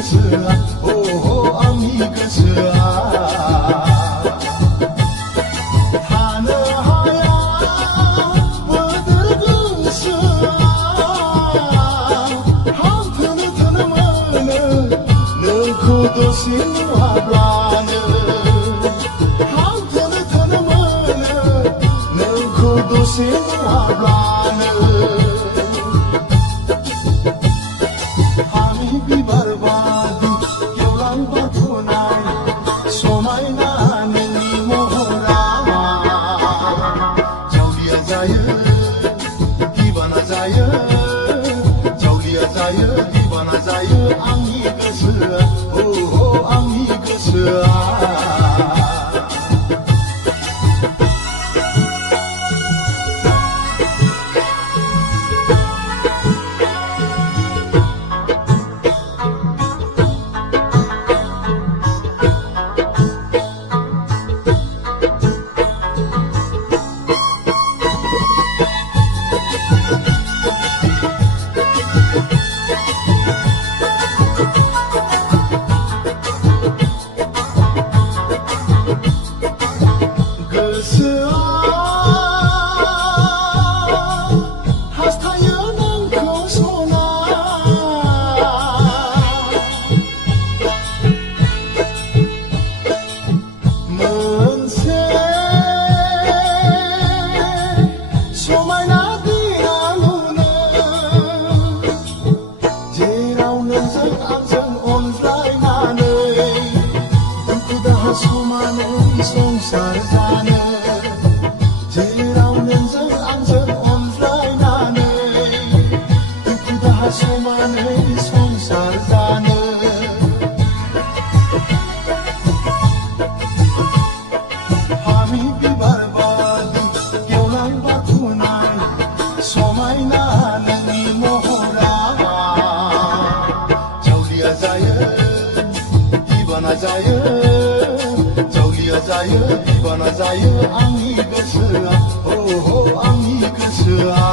गोसोआ आंनि गोसोआ थानो हाया बोदोर गोसोआ हां थोनो थोनो मोनो नोंखौ दसे नुवाब्लानो हां थोनो थोनो मोनो नोंखौ दसे नुवाब्लानो बिबार बादि गेवलां बारफुनाय समायना नोंनि महरा जावलिया जायो दिवाना जायो जावलिया जायो दिवाना जायो आंनि गोसोआ आंनि गोसोआ संसार जानो जेराव नोंजों आंजों अनज्लायनानै दुखु दाहा समानै संसार जानो फामि बिबार बादि गेवलां बारफुनाय समायना नोंनि महरा जावलिया जायो दिवाना जायो जायो दिवाना जायो आंनि गोसोआ आंनि गोसोआ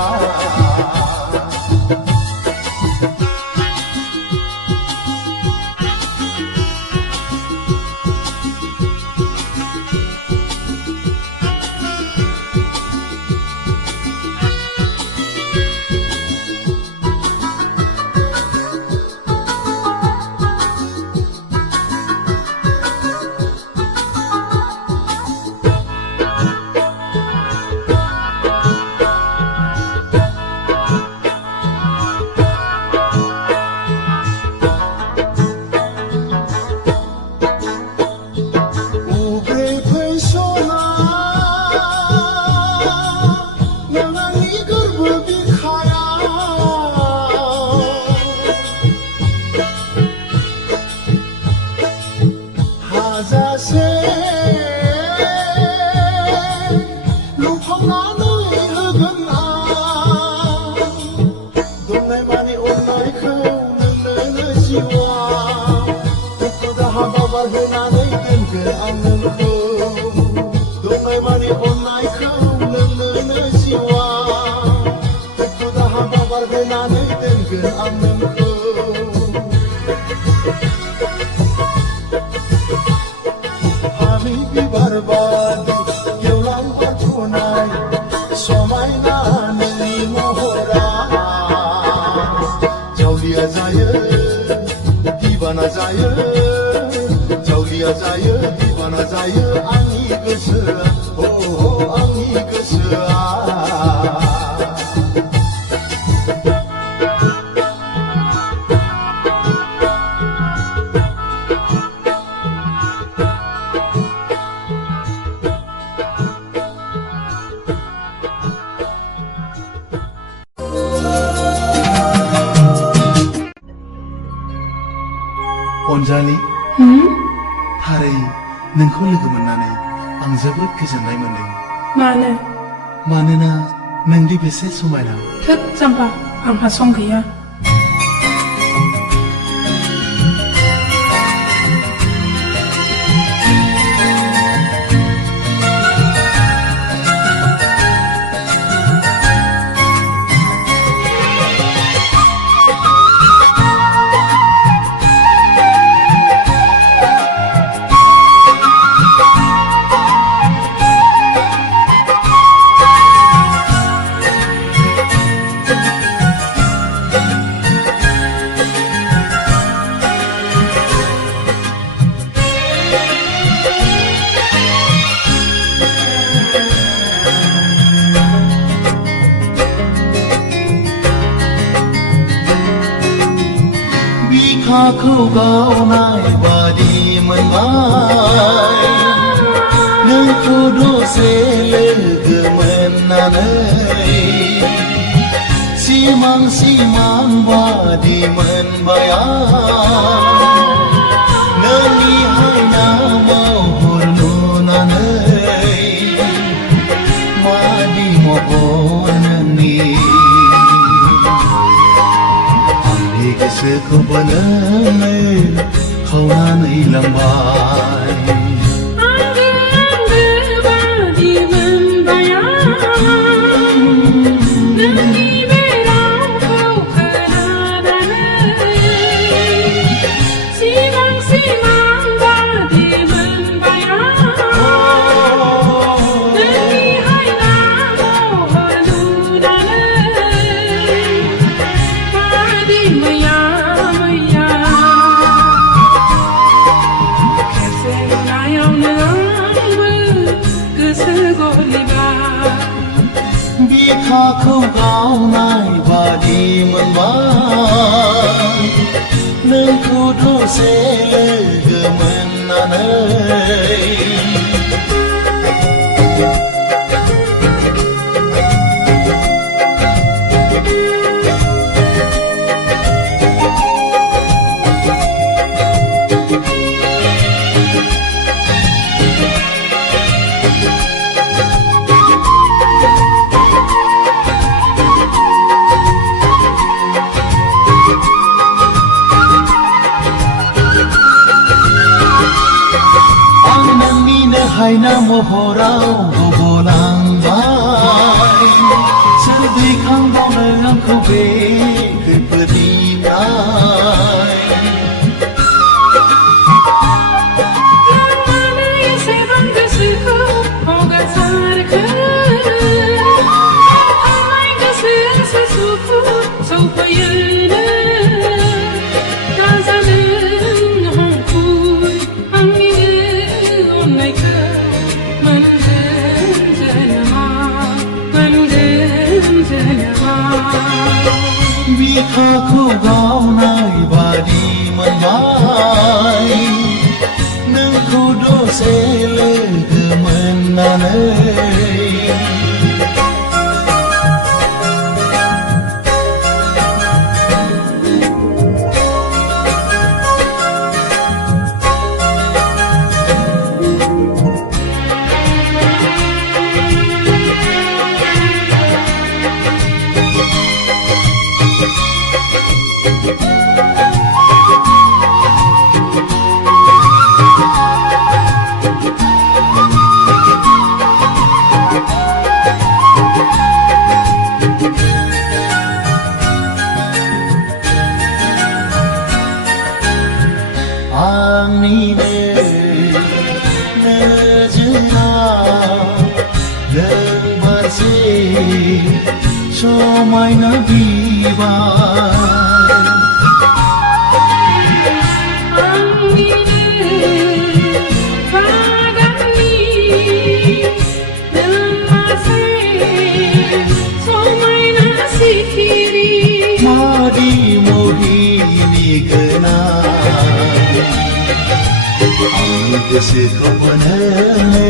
बिबार बादि गेवलां बारफुनाय समायना नोंनि महरा जावलिया जायो दिवाना जायो जावलिया जायो दिवाना जायो आंनि गोसोआ आंनि गोसोआ अनजालि थारै नोंखौ लोगो मोननानै आं जोबोद गोजोननाय मोनदों। मानोना नोंदि बेसे समायना। थोद जाम्बा आंहा सम गैया। बिखाखौ गावनाय बादि मोनबाय नोंखौ दसे लोगो मोननानै सिमां सिमां बादि मोनबाय आं नोंनि आयना महर नुनानै मादि महर नोंनि आंनि गोसोखौबो नोंनो खावनानै लांबाय बिखाखौ गावनाय बादि मोनबाय नोंखौ दसे लोगो मोननानै आयना महराव गबलांबाय सोर दैखांबावनो आंखौ बे खैफोदनिफ्राय मानो एसेबां गोसोखौ हगारसारखो आंनाय गोसोआसो सुखु सौफैयोनो नाजानो हांखुर आंनि अननायखौ बिखाखौ गावनाय बादि मोनबाय नोंखौ दसे लोगो मोननानै आंनिनो नोजोराव नों बारसे समायना बिबार आंनिनो बागाननि नों बारसे समायना सिखिरि मादि महिनि गोनां आंनि गोसोखौ नोंनो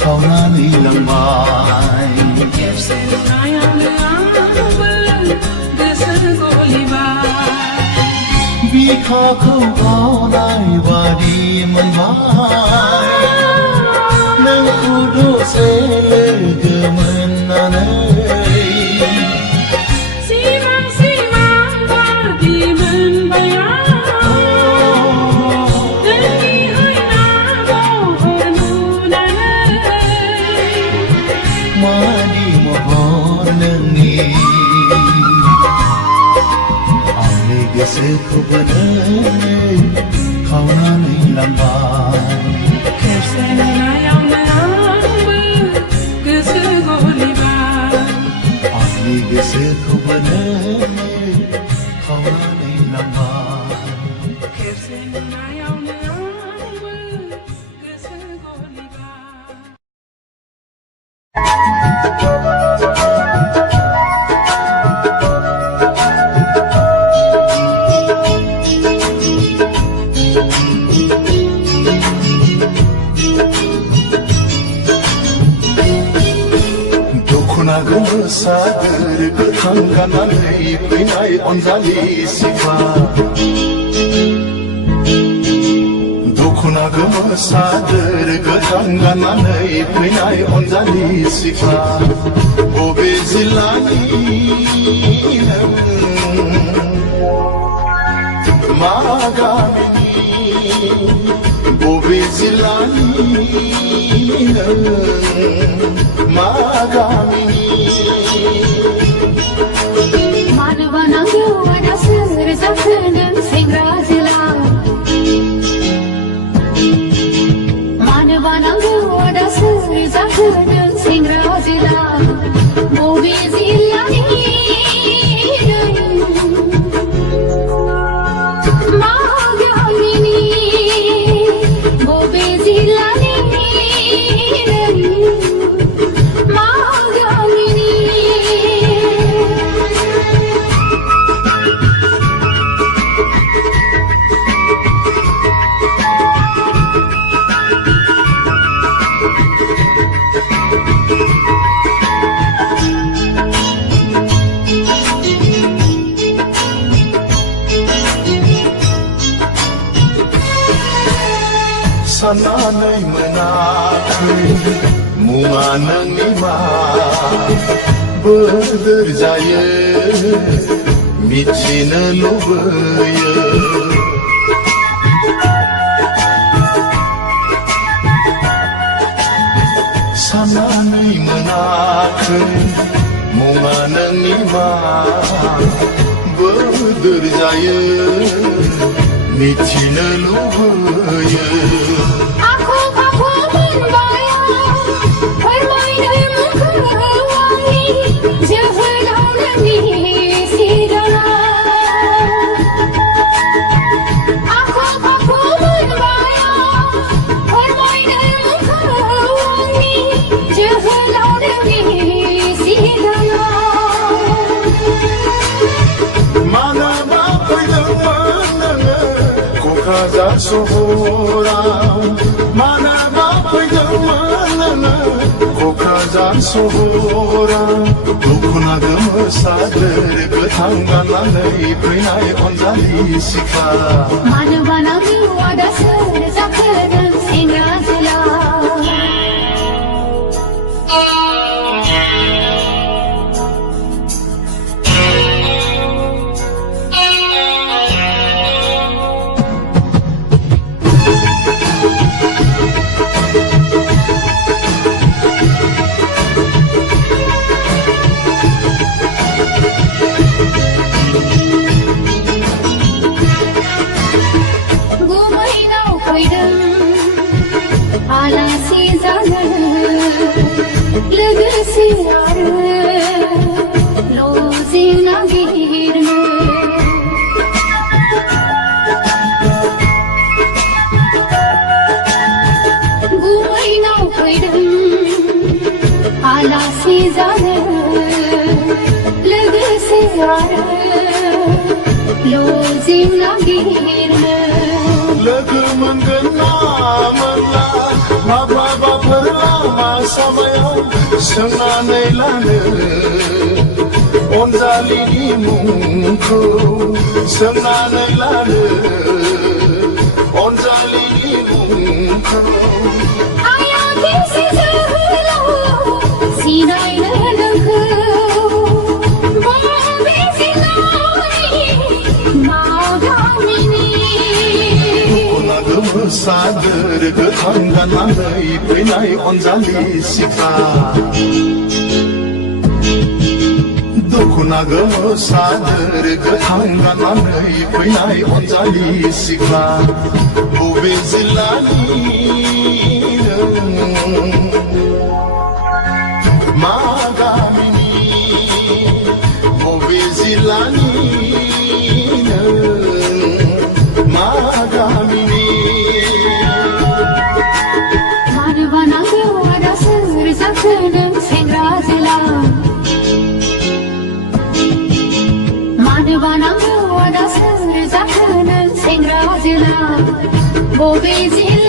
खावनानै लांबाय खेबसे नुनायावनो आंबो गोसो गलिबाय बिखाखौ गावनाय बादि मोनबाय नोंखौ दसे लोगो मोननानै मादि महर नोंनि आंनि गोसोखौबो नोंनो खावनानै लांबाय खेबसे नुनायावनो आंबो गोसो गलिबाय आंनि गोसोखौबो नोंनो खावनानै लांबाय खेबसे नुनायावनो आंबो गोसो गलिबाय मोसादोर गोथां गाननानै फैनाय अनजालि सिख्ला दखना गोमो सादोर गोथां गाननानै फैनाय अनजालि सिख्ला बबे जिल्लानि नों मा गामिनि बबे जिल्लानि नों मा गामिनि मानबानांगौ आदा सोर जाखो नों सेंग्रा सिख्ला मानबानांगौ आदा सोर जाखो नों सेंग्रा सिख्ला बबे जिल्लानि नों मा गामिनि बबे जिल्लानि नों मा गामिनि साननानै मोनाखै मुङा नोंनि मा बोदोर जायो मिथिनो लुबैयो साननानै मोनाखै मुङा नोंनि मा बोदोर जायो मिथिनो लुबैयो आखु फाखु मोनबाया फोरमायनो मोनखो आंनि जोहोलाव नोंनि सिगाङा आखु फाखु मोनबाया फोरमायनो मोनखो आंनि जोहोलाव नोंनि सिगाङा मानोबा फैदोंमोन नोङो क'क्राझार सहराव मानोबा फैदोंमोन नोङो क'क्राझार सहराव दखना गोमो सादोर गोथां गाननानै फैनाय अनजालि सिख्ला मानबानांगौ आदा सोर जाखो नों सेंग्रा सिख्ला गुमैनाव फैदों आलासि जानो लोगोसे आरो लजिं नागिरनो गुमैनाव फैदों आलासि जानो लोगोसे आरो लजिं नागिरनो लोगो मोनगोन ना मोनला माब्लाबाफोर लामा सामायाव सोंनानै लानो अनजालिनि मुंखौ सोंनानै लानो अनजालिनि मुंखौ आया बेसे जोहोलाव सिनायनो नोंखौ बबे जिल्लानि मा गामिनि दखना गोमो सादोर गोथां गाननानै फैनाय अनजालि सिख्ला दखना गोमो सादोर गोथां गाननानै फैनाय अनजालि सिख्ला बबे जिल्लानि नों मा गामिनि बबे जिल्लानि नों मा गामिनि मानबानांगौ आदा सोर जाखो नों सेंग्रा सिख्ला मानबानांगौ आदा सोर जाखो नों सेंग्रा सिख्ला बबे जिल्ला